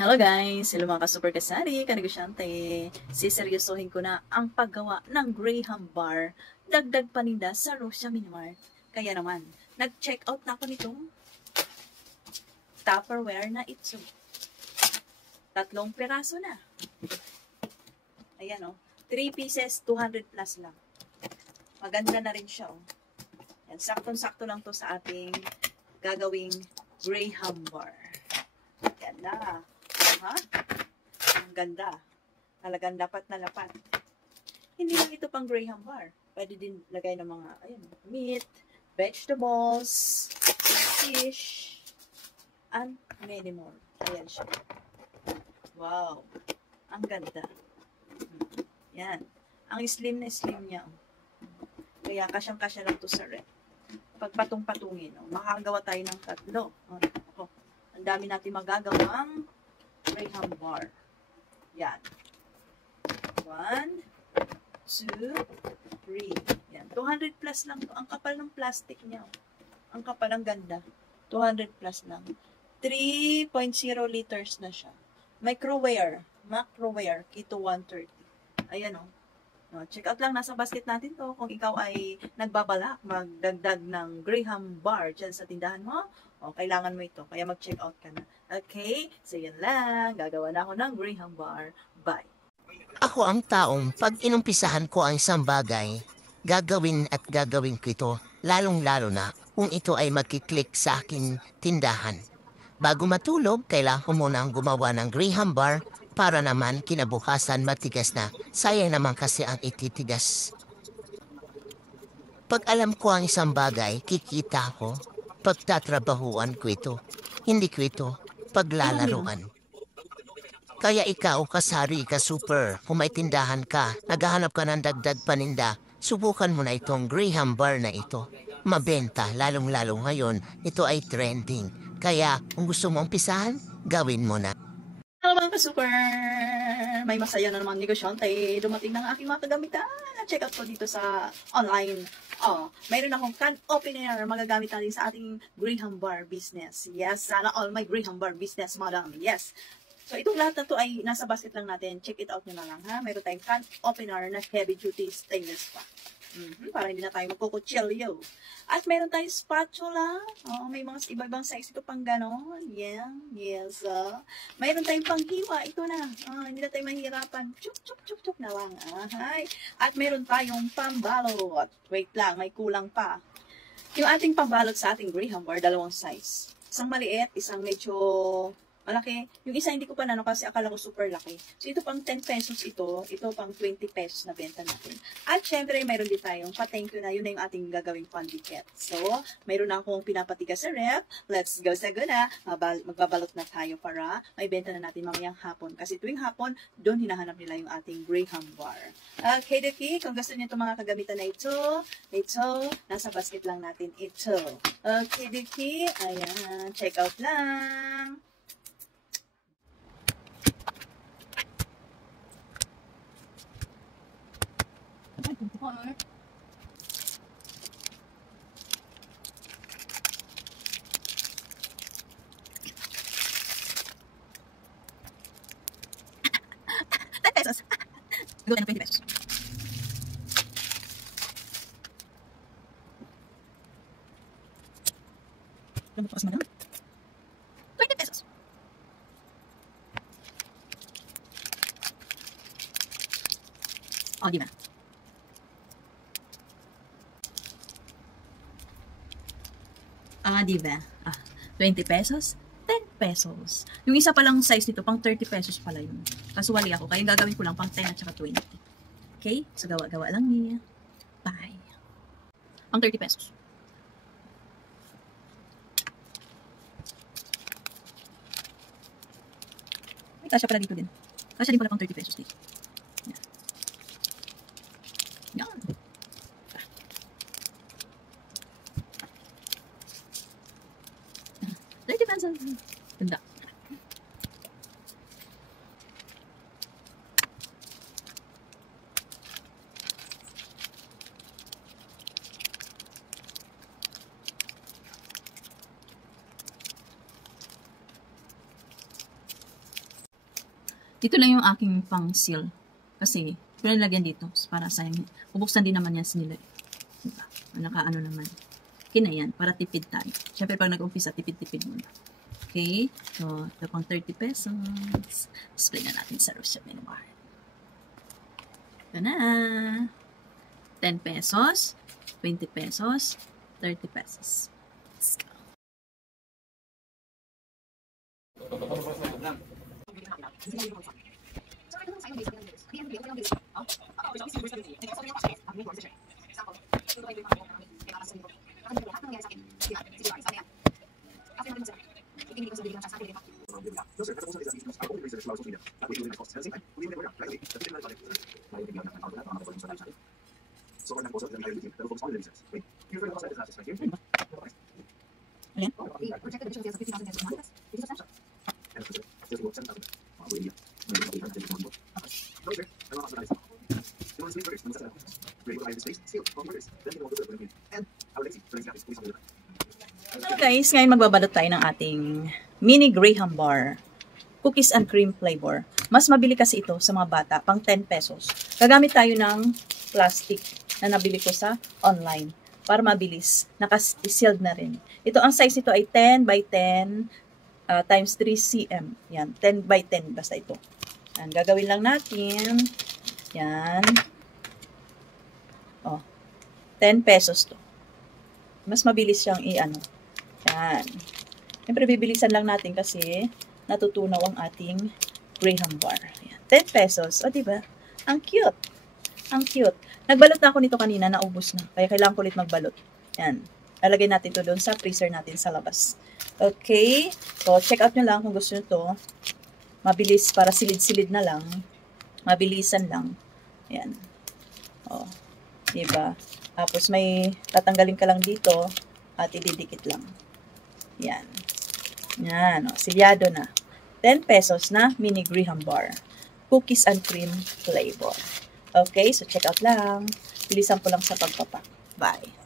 Hello guys! Hello mga ka-super kasari, kanegosyante. Siseryosohin ko na ang paggawa ng Graham bar, dagdag paninda sa Rosia Minimart. Kaya naman, nag-check out na ako nitong Tupperware na ito. 3 piraso na. Ayan 3 pieces, 200 plus lang. Maganda na rin siya Yan, saktong-sakto lang to sa ating gagawing Graham bar. Yan na. Ha? Ang ganda. Talagang dapat na lapat. Hindi lang ito pang Graham bar. Pwede din lagay ng mga meat, vegetables, fish, and many more. Ayan siya. Wow. Ang ganda. Yan. Ang slim na slim niya. Kaya kasyang-kasya lang to sa rep. Pag patong-patungin, makakagawa tayo ng 3. Ang dami natin magagawang Graham bar. Yan. 1, 2, 3. Yan. 200 plus lang to. Ang kapal ng plastic niya. Ang kapal, ang ganda. 200 plus lang. 3.0 liters na siya. Macroware, Keto 130. Ayan check out lang, nasa basket natin to. Kung ikaw ay nagbabalak magdagdag ng Graham bar dyan sa tindahan mo, kailangan mo ito. Kaya mag-check out ka na. Okay? So yan lang. Gagawa na ako ng Graham bar. Bye! Ako ang taong pag inumpisahan ko ang isang bagay, gagawin ko ito, lalong-lalo na kung ito ay magkiklik sa aking tindahan. Bago matulog, kailangan ko muna ang gumawa ng Graham bar para naman kinabukasan matigas na. Sayang naman kasi ang ititigas. Pag alam ko ang isang bagay, kikita ko, pagtatrabahuan ko ito. Hindi ko ito paglalaruan. Kaya ikaw, kasari ka super, kung may tindahan ka, naghahanap ka ng dagdag paninda, subukan mo na itong Graham bar na ito. Mabenta, lalong-lalo ngayon, ito ay trending. Kaya kung gusto mo umpisahan, gawin mo na. Hello mga ka-super! May masaya na naman negosyante. Dumating ng aking mga kagamitan. Check out ko dito sa online. Mayroon akong can opener. Magagamit natin sa ating Graham bar business. Yes, sana all my Graham bar business, madam. Yes. So, itong lahat na to ay nasa basket lang natin. Check it out nyo na lang, ha? Mayroon tayong can opener na heavy duty stainless pa. Para hindi na tayo magkukutsilyo. At meron tayong spatula. May mga iba-ibang size ito pang ganon. Yeah, yes. Mayroon tayong panghiwa. Ito na. Hindi na tayo mahirapan. Chup na lang. At meron tayong pambalot. Wait lang, may kulang pa. Yung ating pambalot sa ating Graham bar, 2 size. Isang maliit, isang medyo malaki. Yung isa hindi ko pa kasi akala ko super laki. So, ito pang 10 pesos ito. Ito pang 20 pesos na benta natin. At syempre, mayroon din tayong pa-thank you na. Yun na yung ating gagawing pandikit. So, mayroon na akong pinapatigas sa rep. Let's go sa guna. Magbabalot na tayo para may benta na natin mamayang hapon. Kasi tuwing hapon, doon hinahanap nila yung ating Graham bar. Okay, Deki, kung gusto niyo itong mga kagamitan na ito, nasa basket lang natin ito. Okay, Deki, ayan, check out lang. Alright. $10. Go na 20 pesos. Ano pa kasi madam? 20 pesos. Di ba? Diba? 20 pesos, 10 pesos. Yung isa palang size nito, pang 30 pesos pala yun. Kaso wali ako, kaya gagawin ko lang pang 10 at saka 20. Okay? So, gawa-gawa lang niya. Bye. Pang 30 pesos. May kasya pala dito din. Kasya din pala pang 30 pesos dito. Yan. Ganda. Dito lang yung aking pang seal. Kasi, pinalagyan dito para sayang. Bubuksan din naman yan nila. Diba? Nakaano naman. Okay na yan, para tipid tayo. Siyempre, pag nag-umpisa, tipid-tipid muna. Okay? So, ito pang 30 pesos. Display na natin sa receipt menu bar. Ito na. 10 pesos, 20 pesos, 30 pesos. Let's go. Hello guys, ngayon magbabalot tayo ng ating mini Graham bar. Cookies and cream flavor. Mas mabili kasi ito sa mga bata, pang 10 pesos. Gagamit tayo ng plastic na nabili ko sa online para mabilis. Naka-sealed na rin. Ito, ang size nito ay 10 by 10 times 3 cm. Yan, 10 by 10 basta ito. Yan, gagawin lang natin. Yan. Oh, 10 pesos to. Mas mabilis siyang i-ano. Yan. Siyempre, bibilisan lang natin kasi natutunaw ang ating Graham bar. Yan. 10 pesos. O, diba? Ang cute. Ang cute. Nagbalot na ako nito kanina, naubos na. Kaya kailangan ko ulit magbalot. Yan. Lalagay natin to doon sa freezer natin sa labas. Okay. So, check out nyo lang kung gusto nyo to. Mabilis para silid-silid na lang. Mabilisan lang. Yan. O. Diba? Tapos may tatanggalin ka lang dito at ididikit lang. Yan. Yan. O. Silyado na. 10 pesos na mini Graham bar. Cookies and cream flavor. Okay, so check out lang. Bilisan ko lang sa pagpapak. Bye.